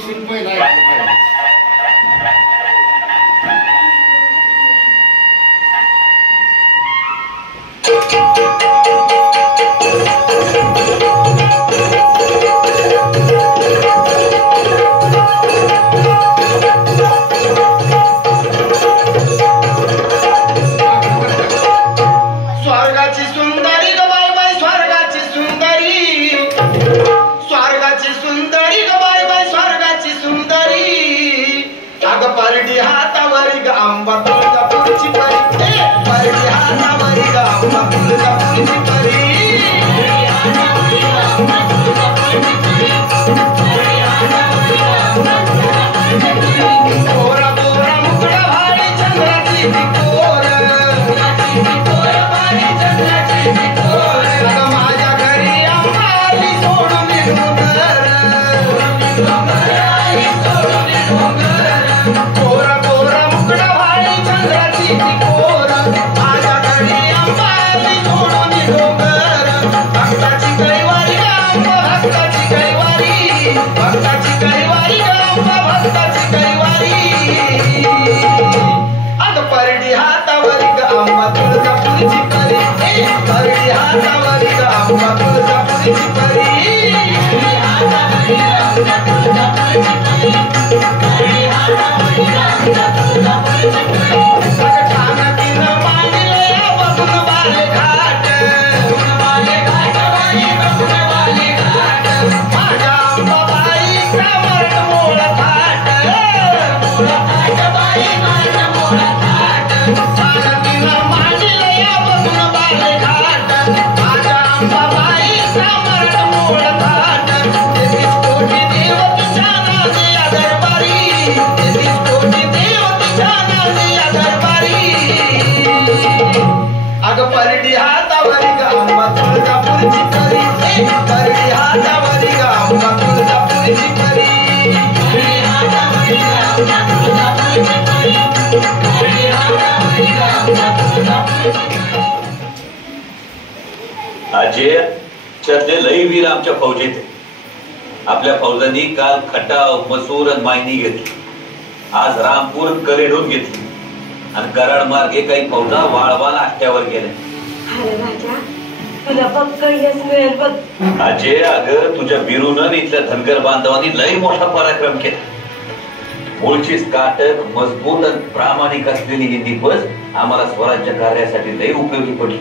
शिन पहिला ऐकलं पाहिजे. स्वर्गाची सुंदरी ग बाय बाय, स्वर्गाची सुंदरी, स्वर्गाची सुंदरी ग बाय बाय, स्वर्गाची सुंदरी. अग परडी हातावरी ग आंबा तुळजापूरची परी, परडी हातावरी ग आंबा तुळजापूरची परी. कोरा कोरा मुकड़ा भारी चंद्राची कोर, माझ्या घरी आंबाली सोडून डोंगर, कोरा कोरा मुकड़ा भारी चंद्राची कोर, माझ्या घरी आंबाली सोडून डोंगर. भक्ताची कैवारी आंबा, भक्ताची कैवारी, भक्ताची कैवारी आंबा, भक्ताची कैवारी. अग परडी हातावरी ग आंबा तुळजापूरची परी, परडी हातावरी ग आंबा तुळजापूरची परी. ठाण्यातीनं मांडलं या बघून वाले घाट, माझ्या अंबाबाईचा मरण मोळ थाट, ठाण्यातीनं मांडलं या बघून वाले घाट, माझ्या अंबाबाईचा मरण मोळ थाट. 33 कोटी देव तिच्या नादी या दरबारी, 33 कोटी देव तिच्या नादी या दरबारी. अग परडी हातावरी ग आंबा तुळजापूरची परी, परडी हातावरी ग आंबा तुळजापूरची परी. अजय त्यातले लई वीर आमच्या फौजेत आहे. आपल्या फौजांनी काल खटाव, मसूर आणि मायनी घेतली, आज रामपूर करेडून घेतली आणि कराड मार्गे काही फौजा वाळवाला अट्ट्यावर गेल्या. अरे राजा, तुला पक्क यश मिळेल बघ. अजय अगं तुझ्या बिरूनं इथल्या धनगर बांधवांनी लई मोठा पराक्रम केला. मूळचीच काटक, मजबूत आणि प्रामाणिक असलेली ही दिपज आम्हाला स्वराज्य कार्यासाठी लई उपयोगी पडली.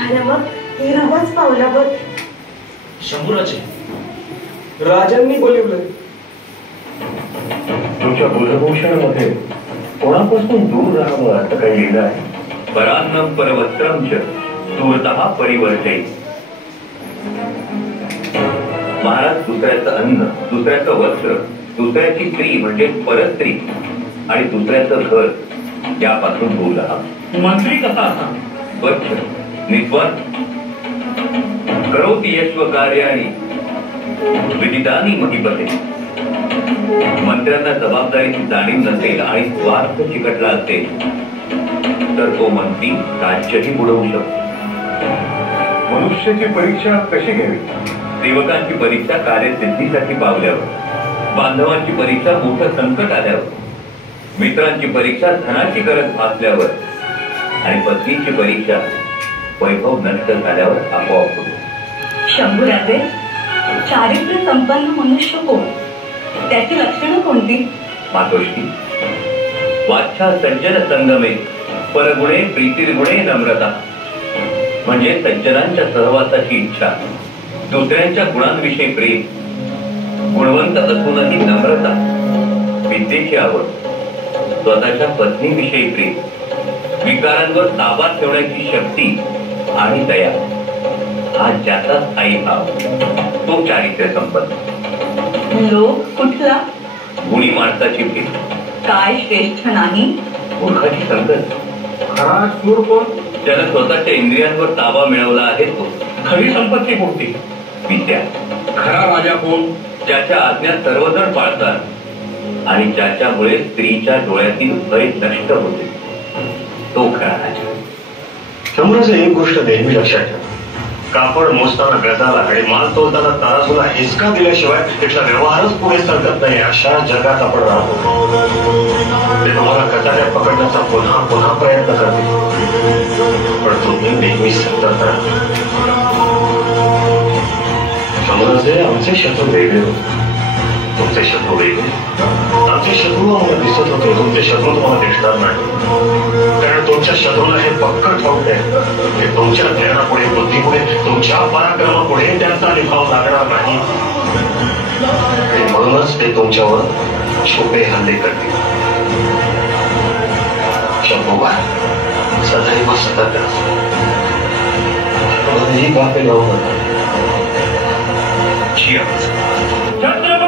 अरे मग हिराबाच पावला बघ. शंभूराजे राजांनी बोलवलं. तुमच्या कुलभूषणामध्ये कोणापासून दूर राहावं असं काही लिहिलं आहे? परान्नम परवस्त्रम च दूरतः परिवर्ते. महाराज दुसऱ्याचं अन्न, दुसऱ्याचं वस्त्र, दुसऱ्याची स्त्री म्हणजे परस्त्री आणि दुसऱ्याचं घर यापासून दूर राहा. मंत्री कसा असा? स्वच्छ, निस्वार्थ, करोति यश्व कार्याणि विदितानि महीपते. मंत्र्यांना जबाबदारीची जाणीव नसेल आणि स्वार्थ चिकटला असेल तर तो मंत्री राज्यही बुडवू शकतो. मनुष्याची परीक्षा कशी घ्यावी? सेवकांची परीक्षा कार्यसिद्धीसाठी पावल्यावर, बांधवांची परीक्षा मोठं संकट आल्यावर, मित्रांची परीक्षा धनाची गरज भासल्यावर आणि पत्नीची परीक्षा वैभव नष्ट झाल्यावर आपोआप होतो. शंभूराजे, चारित्र्य संपन्न मनुष्य कोण? त्याची लक्षणं कोणती? मातोश्री, वाच्छा सज्जन संगमे परगुणे प्रीतिर्गुणे नम्रता. म्हणजे सज्जनांच्या सहवासाची इच्छा, दुसऱ्यांच्या गुणांविषयी प्रेम, गुणवंत असूनही नम्रता, विद्येची आवड, स्वतःच्या पत्नीविषयी प्रेम, विकारांवर ताबा ठेवण्याची शक्ती आणि दया, हा ज्याचा स्थायी भाव तो चारित्र्य संपन्न. लोक कुठला? गुणी माणसाची भेट, काय श्रेष्ठ नाही? मूर्खाची संगत. खरा शूर कोण? ज्याला स्वतःच्या इंद्रियांवर ताबा मिळवला आहे तो. खरी संपत्ती कोणती? विद्या. खरा राजा कोण? ज्याच्या आज्ञा सर्वजण पाळतात आणि ज्याच्यामुळे स्त्रीच्या डोळ्यातील भय नष्ट होते तो खरा राजा. शंभूराजे, एक गोष्ट नेहमी लक्षात ठेवा. कापड मोजताना गजाला आणि माल तोलताना तराजूला हिसका दिल्याशिवाय तिथला व्यवहारच पुढे सरकत नाही. अशा जगात आपण राहतो. ते तुम्हाला कटाऱ्या पकडण्याचा पुन्हा पुन्हा प्रयत्न करते, पण तुम्ही नेहमी सतर्क राहा. समोरचे आमचे शत्रू वेगळे होते, तुमचे शत्रू वेगळे. आमचे शत्रू आम्हाला दिसत होते, तुमचे शत्रू तुम्हाला दिसणार नाही. कारण तुमच्या शत्रूला हे पक्क ठाऊक आहे की तुमच्या ज्ञानापुढे, बुद्धीपुढे, तुमच्या पराक्रमापुढे त्यांचा निभाव लागणार नाही. आणि म्हणूनच ते तुमच्यावर छुपे हल्ले करतील. शंभूबा सदैव सतर्क असतो. गाफील होऊ नका. छत्रपती